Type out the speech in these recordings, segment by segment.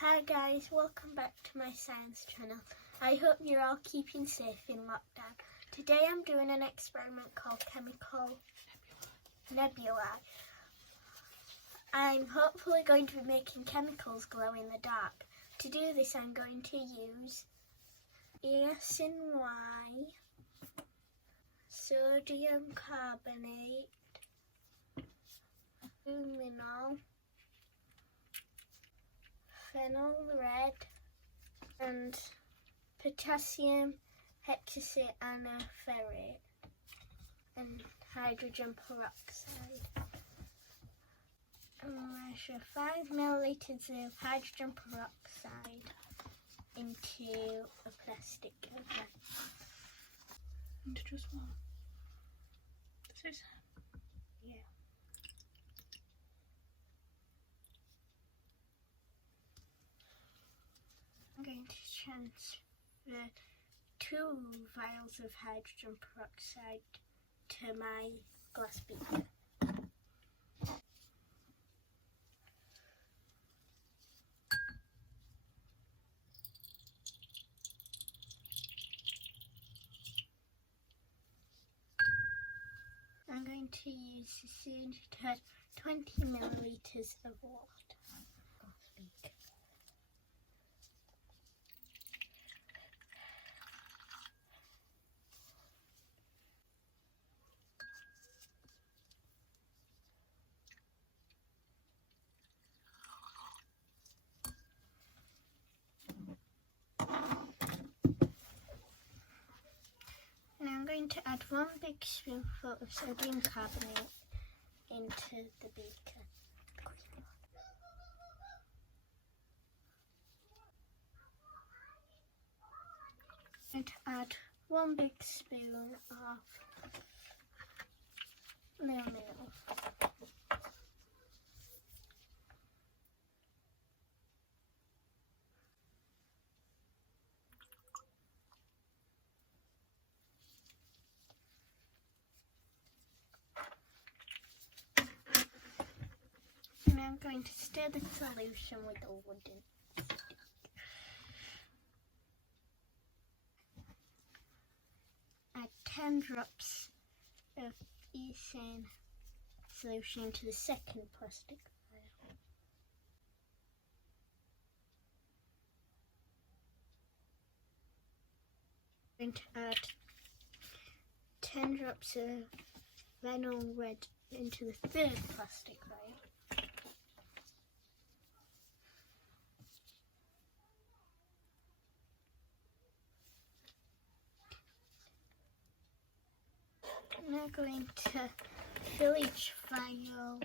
Hi guys, welcome back to my science channel. I hope you're all keeping safe in lockdown. Today I'm doing an experiment called chemical nebulae. I'm hopefully going to be making chemicals glow in the dark. To do this I'm going to use ESNY, sodium carbonate, luminol, phenol red, and potassium hexacyanoferrate and hydrogen peroxide. And measure 5 milliliters of hydrogen peroxide into a plastic container. Into just one. This is. Yeah. I'm going to transfer 2 vials of hydrogen peroxide to my glass beaker. I'm going to use soon to 20 milliliters of water. Now I'm going to add 1 big spoonful of sodium carbonate into the beaker. I'm going to add 1 big spoon of luminol. And I'm going to stir the solution with a wooden stick. Add 10 drops of ethane solution into the second plastic vial. I'm going to add 10 drops of phenol red into the third plastic vial. I'm now going to fill each vial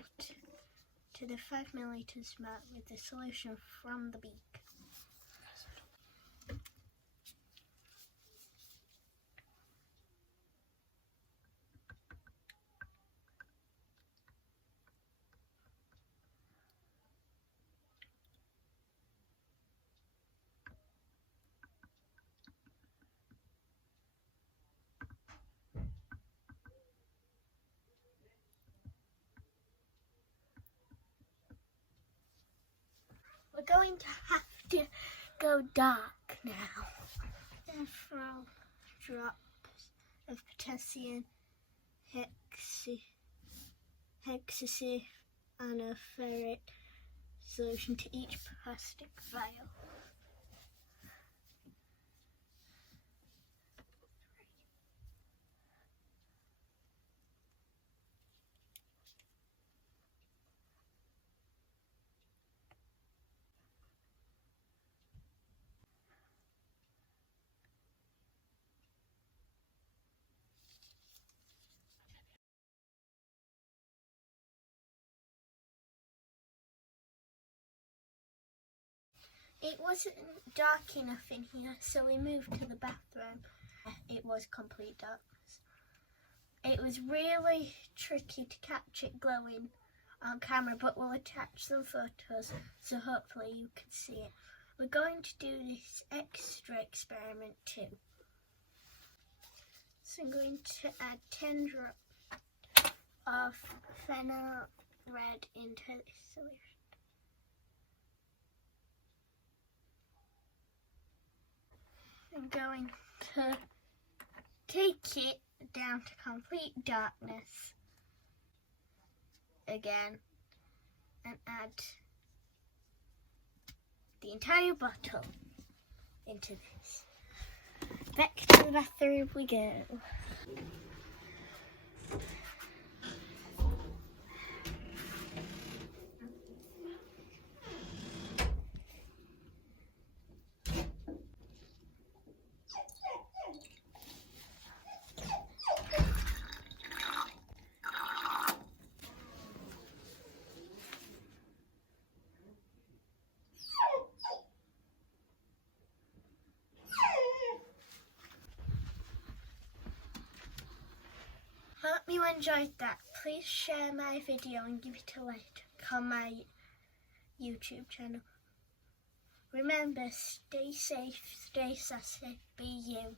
to the 5 milliliters mark with the solution from the beak. We're going to have to go dark now. Several drops of potassium hexacyanoferrate solution to each plastic vial. It wasn't dark enough in here, so we moved to the bathroom. It was complete darkness. It was really tricky to catch it glowing on camera, but we'll attach some photos so hopefully you can see it. We're going to do this extra experiment too. So I'm going to add 10 drops of phenol red into this solution. I'm going to take it down to complete darkness again and add the entire bottle into this. Back to the bathroom we go. Hope you enjoyed that. Please share my video and give it a like on my YouTube channel. Remember, stay safe, stay sassy, be you.